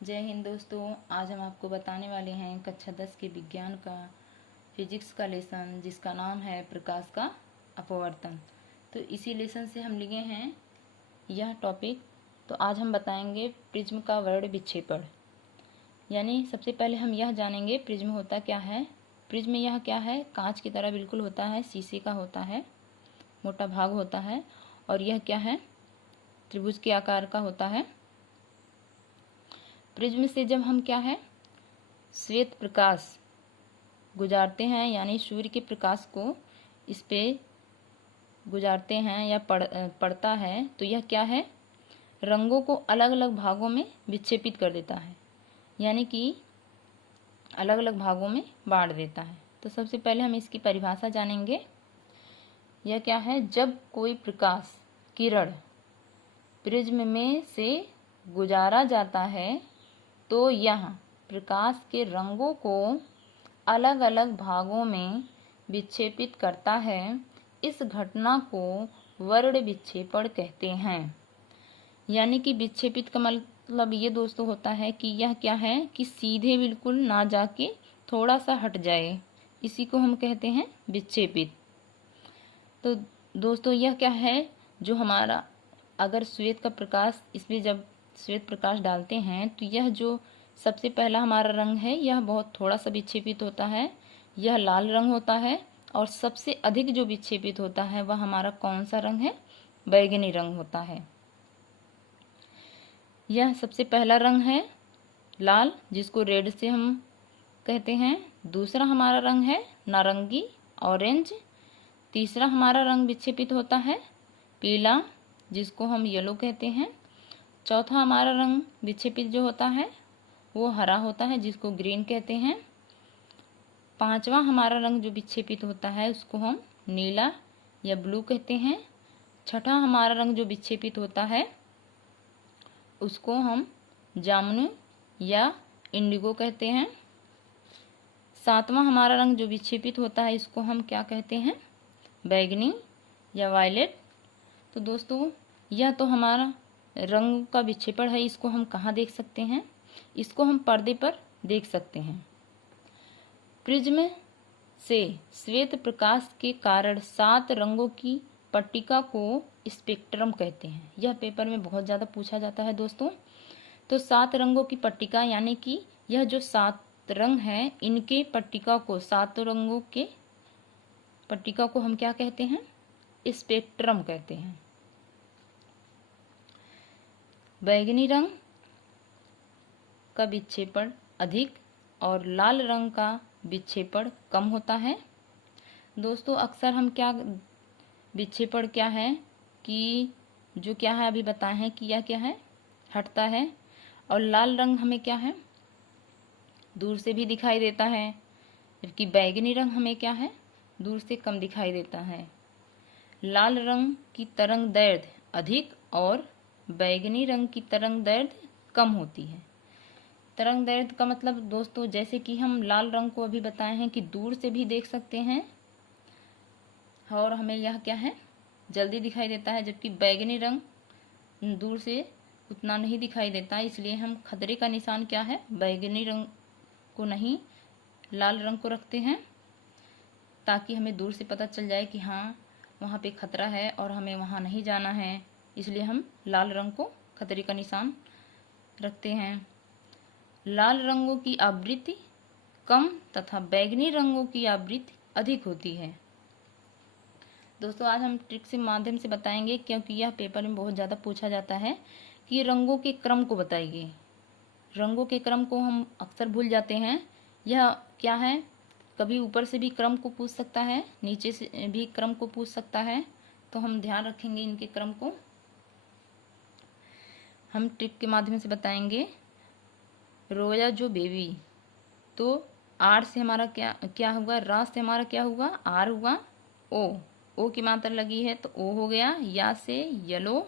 जय हिंद दोस्तों। आज हम आपको बताने वाले हैं कक्षा 10 के विज्ञान का फिजिक्स का लेसन, जिसका नाम है प्रकाश का अपवर्तन। तो इसी लेसन से हम लिए हैं यह टॉपिक। तो आज हम बताएंगे प्रिज्म का वर्ण विक्षेपण। यानी सबसे पहले हम यह जानेंगे प्रिज्म होता क्या है। प्रिज्म यह क्या है, कांच की तरह बिल्कुल होता है, शीशे का होता है, मोटा भाग होता है। और यह क्या है, त्रिभुज के आकार का होता है। प्रिज्म से जब हम क्या है, श्वेत प्रकाश गुजारते हैं, यानी सूर्य के प्रकाश को इस पे गुजारते हैं या पड़ता है, तो यह क्या है, रंगों को अलग अलग भागों में विक्षेपित कर देता है, यानी कि अलग अलग भागों में बांट देता है। तो सबसे पहले हम इसकी परिभाषा जानेंगे। यह क्या है, जब कोई प्रकाश किरण प्रिज्म में से गुजारा जाता है तो यह प्रकाश के रंगों को अलग अलग भागों में विक्षेपित करता है। इस घटना को वर्ण विक्षेपण कहते हैं। यानी कि विक्षेपित का मतलब ये दोस्तों होता है कि यह क्या है कि सीधे बिल्कुल ना जाके थोड़ा सा हट जाए, इसी को हम कहते हैं विक्षेपित। तो दोस्तों यह क्या है, जो हमारा अगर श्वेत का प्रकाश, इसमें जब श्वेत प्रकाश डालते हैं तो यह जो सबसे पहला हमारा रंग है, यह बहुत थोड़ा सा विक्षेपित होता है, यह लाल रंग होता है। और सबसे अधिक जो विक्षेपित होता है वह हमारा कौन सा रंग है, बैगनी रंग होता है। यह सबसे पहला रंग है लाल, जिसको रेड से हम कहते हैं। दूसरा हमारा रंग है नारंगी, ऑरेंज। तीसरा हमारा रंग विक्षेपित होता है पीला, जिसको हम येलो कहते हैं। चौथा हमारा रंग विक्षेपित जो होता है वो हरा होता है, जिसको ग्रीन कहते हैं। पांचवा हमारा रंग जो विक्षेपित होता है उसको हम नीला या ब्लू कहते हैं। छठा हमारा रंग जो विक्षेपित होता है उसको हम जामुनी या इंडिगो कहते हैं। सातवां हमारा रंग जो विक्षेपित होता है इसको हम क्या कहते हैं, बैगनी या वायलेट। तो दोस्तों यह तो हमारा रंग का विक्षेपण है। इसको हम कहाँ देख सकते हैं, इसको हम पर्दे पर देख सकते हैं। प्रिज्म से श्वेत प्रकाश के कारण 7 रंगों की पट्टिका को स्पेक्ट्रम कहते हैं। यह पेपर में बहुत ज़्यादा पूछा जाता है दोस्तों। तो 7 रंगों की पट्टिका, यानी कि यह जो 7 रंग हैं, इनके पट्टिका को, 7 रंगों के पट्टिका को हम क्या कहते हैं, स्पेक्ट्रम कहते हैं। बैगनी रंग का विक्षेपण अधिक और लाल रंग का विक्षेपण कम होता है। दोस्तों अक्सर हम क्या, विक्षेपण क्या है कि जो क्या है अभी बताए हैं कि यह क्या है, हटता है। और लाल रंग हमें क्या है, दूर से भी दिखाई देता है, जबकि बैगनी रंग हमें क्या है, दूर से कम दिखाई देता है। लाल रंग की तरंग दैर्ध्य अधिक और बैगनी रंग की तरंग दैर्ध्य कम होती है। तरंग दैर्ध्य का मतलब दोस्तों, जैसे कि हम लाल रंग को अभी बताए हैं कि दूर से भी देख सकते हैं और हमें यह क्या है, जल्दी दिखाई देता है, जबकि बैगनी रंग दूर से उतना नहीं दिखाई देता। इसलिए हम खतरे का निशान क्या है, बैगनी रंग को नहीं, लाल रंग को रखते हैं, ताकि हमें दूर से पता चल जाए कि हाँ वहाँ पे खतरा है और हमें वहाँ नहीं जाना है। इसलिए हम लाल रंग को खतरे का निशान रखते हैं। लाल रंगों की आवृत्ति कम तथा बैगनी रंगों की आवृत्ति अधिक होती है। दोस्तों आज हम ट्रिक के माध्यम से बताएंगे, क्योंकि यह पेपर में बहुत ज़्यादा पूछा जाता है कि रंगों के क्रम को बताइए। रंगों के क्रम को हम अक्सर भूल जाते हैं। यह क्या है, कभी ऊपर से भी क्रम को पूछ सकता है, नीचे से भी क्रम को पूछ सकता है, तो हम ध्यान रखेंगे इनके क्रम को। हम ट्रिक के माध्यम से बताएंगे। रोया जो बेबी, तो आर से हमारा क्या क्या हुआ, रा से हमारा क्या हुआ, आर हुआ। ओ की मात्रा लगी है तो ओ हो गया। या से येलो,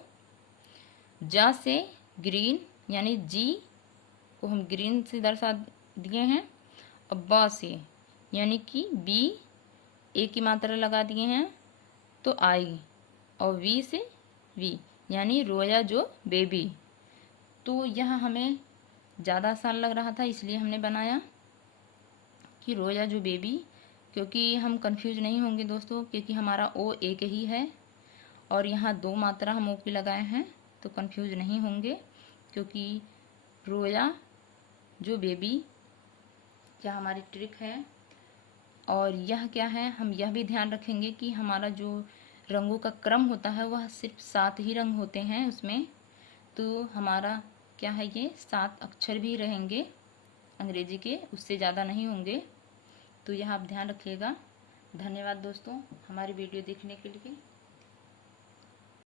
जा से ग्रीन, यानी जी को हम ग्रीन से दर्शा दिए हैं। और बा से यानी कि बी, ए की मात्रा लगा दिए हैं तो आई। और वी से वी, यानी रोया जो बेबी। तो यह हमें ज़्यादा आसान लग रहा था, इसलिए हमने बनाया कि रोया जो बेबी, क्योंकि हम कंफ्यूज नहीं होंगे दोस्तों, क्योंकि हमारा ओ एक ही है और यहाँ 2 मात्रा हम ओ की लगाए हैं, तो कंफ्यूज नहीं होंगे। क्योंकि रोया जो बेबी, यह हमारी ट्रिक है। और यह क्या है, हम यह भी ध्यान रखेंगे कि हमारा जो रंगों का क्रम होता है वह सिर्फ 7 ही रंग होते हैं उसमें। तो हमारा क्या है, ये 7 अक्षर भी रहेंगे अंग्रेजी के, उससे ज़्यादा नहीं होंगे। तो यह आप ध्यान रखिएगा। धन्यवाद दोस्तों हमारी वीडियो देखने के लिए।